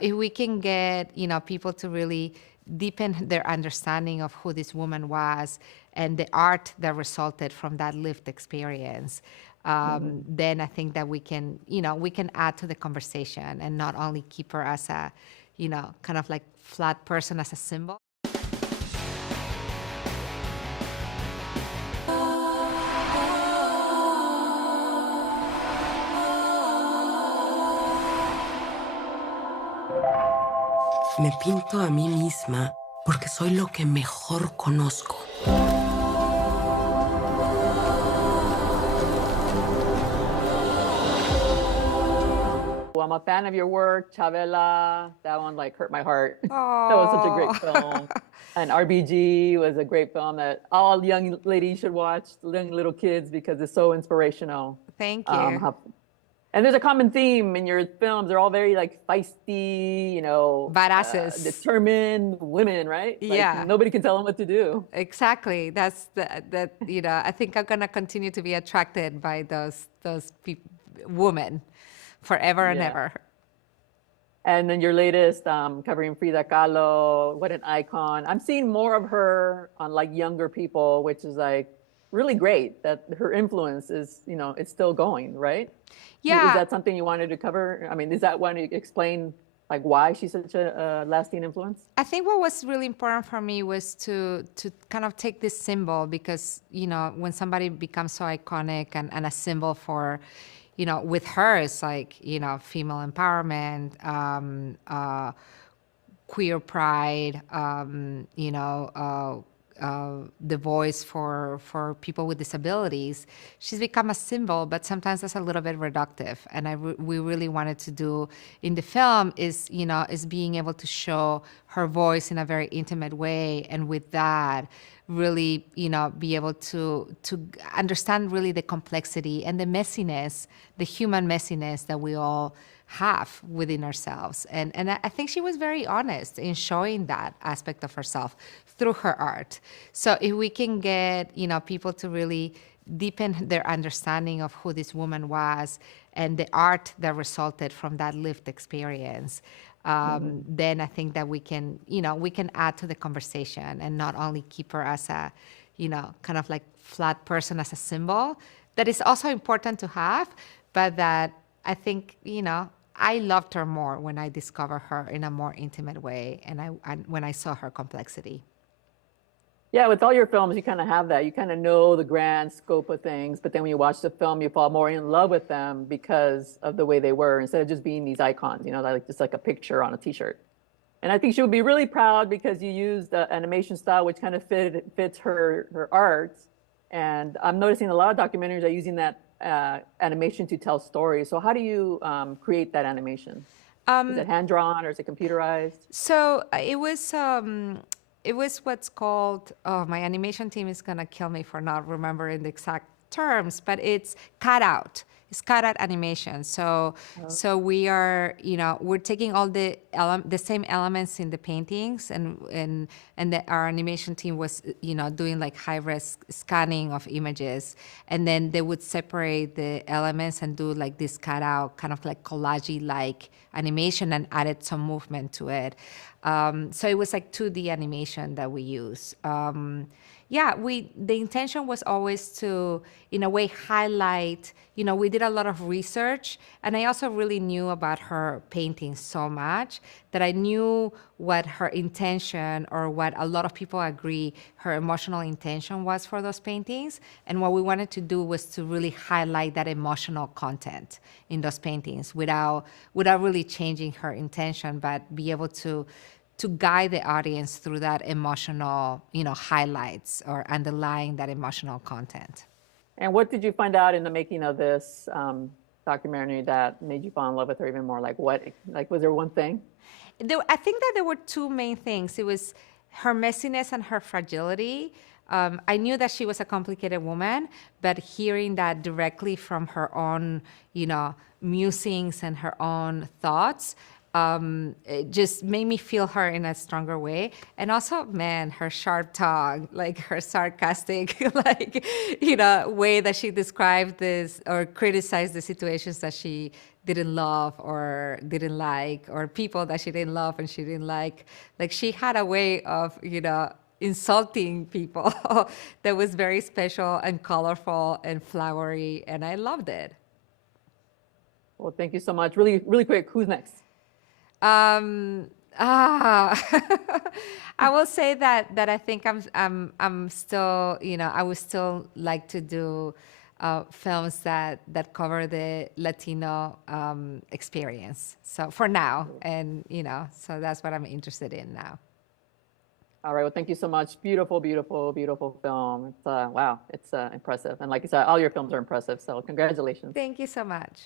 If we can get, people to really deepen their understanding of who this woman was and the art that resulted from that lived experience, then I think that we can add to the conversation and not only keep her as a, kind of like flat person as a symbol. Me pinto a mí misma porque soy lo que mejor conozco. I'm a fan of your work, Chavela. That one hurt my heart. That was such a great film. And RBG was a great film that all young ladies should watch, young little kids, because it's so inspirational. Thank you. And there's a common theme in your films. They're all very feisty, Badasses. Determined women, right? Yeah. Nobody can tell them what to do. Exactly. That's I think I'm gonna continue to be attracted by those women forever and ever. And then your latest, covering Frida Kahlo, what an icon. I'm seeing more of her on younger people, which is really great that her influence is, it's still going, right? Yeah. Is that something you wanted to cover? I mean, is that one to explain why she's such a lasting influence? I think what was really important for me was to kind of take this symbol because, when somebody becomes so iconic and a symbol for, with her, it's female empowerment, queer pride, the voice for people with disabilities. She's become a symbol, but sometimes that's a little bit reductive. And we really wanted to do in the film is being able to show her voice in a very intimate way, and with that, really, be able to understand really the complexity and the messiness, the human messiness that we all have within ourselves. And I think she was very honest in showing that aspect of herself through her art. So if we can get, people to really deepen their understanding of who this woman was and the art that resulted from that lived experience, then I think that we can add to the conversation and not only keep her as a, kind of like flat person as a symbol that is also important to have, but that I think, I loved her more when I discovered her in a more intimate way and when I saw her complexity. Yeah, with all your films, you kind of have that. You kind of know the grand scope of things, but then when you watch the film, you fall more in love with them because of the way they were, instead of just being these icons, just like a picture on a T-shirt. And I think she would be really proud because you used the animation style, which kind of fits her art. And I'm noticing a lot of documentaries are using that animation to tell stories. So how do you create that animation? Is it hand-drawn or is it computerized? So it was what's called, my animation team is gonna kill me for not remembering the exact terms, but it's cut out. It's cut out animation. So we are, we're taking all the same elements in the paintings, and our animation team was, doing high-res scanning of images, and then they would separate the elements and do this cut out, kind of collage-like animation, and added some movement to it. So it was 2D animation that we use. The intention was always to, in a way, highlight, we did a lot of research, and I also really knew about her paintings so much that I knew what her intention, or what a lot of people agree her emotional intention was for those paintings. And what we wanted to do was to really highlight that emotional content in those paintings without really changing her intention, but be able to guide the audience through that emotional, highlights or underlying that emotional content. And what did you find out in the making of this documentary that made you fall in love with her even more? Was there one thing? I think that there were two main things. It was her messiness and her fragility. I knew that she was a complicated woman, but hearing that directly from her own, musings and her own thoughts, it just made me feel her in a stronger way. And also, man, her sharp tongue, her sarcastic, way that she described this or criticized the situations that she didn't love or didn't like, or people that she didn't love and she didn't like. Like she had a way of, insulting people that was very special and colorful and flowery, and I loved it. Well, thank you so much. Really, really quick, who's next? Um, ah, I will say that I think I'm still, I would still like to do films that cover the Latino experience. So for now, and so that's what I'm interested in now. All right. Well, thank you so much. Beautiful, beautiful, beautiful film. It's wow, it's impressive. And like I said, all your films are impressive. So congratulations. Thank you so much.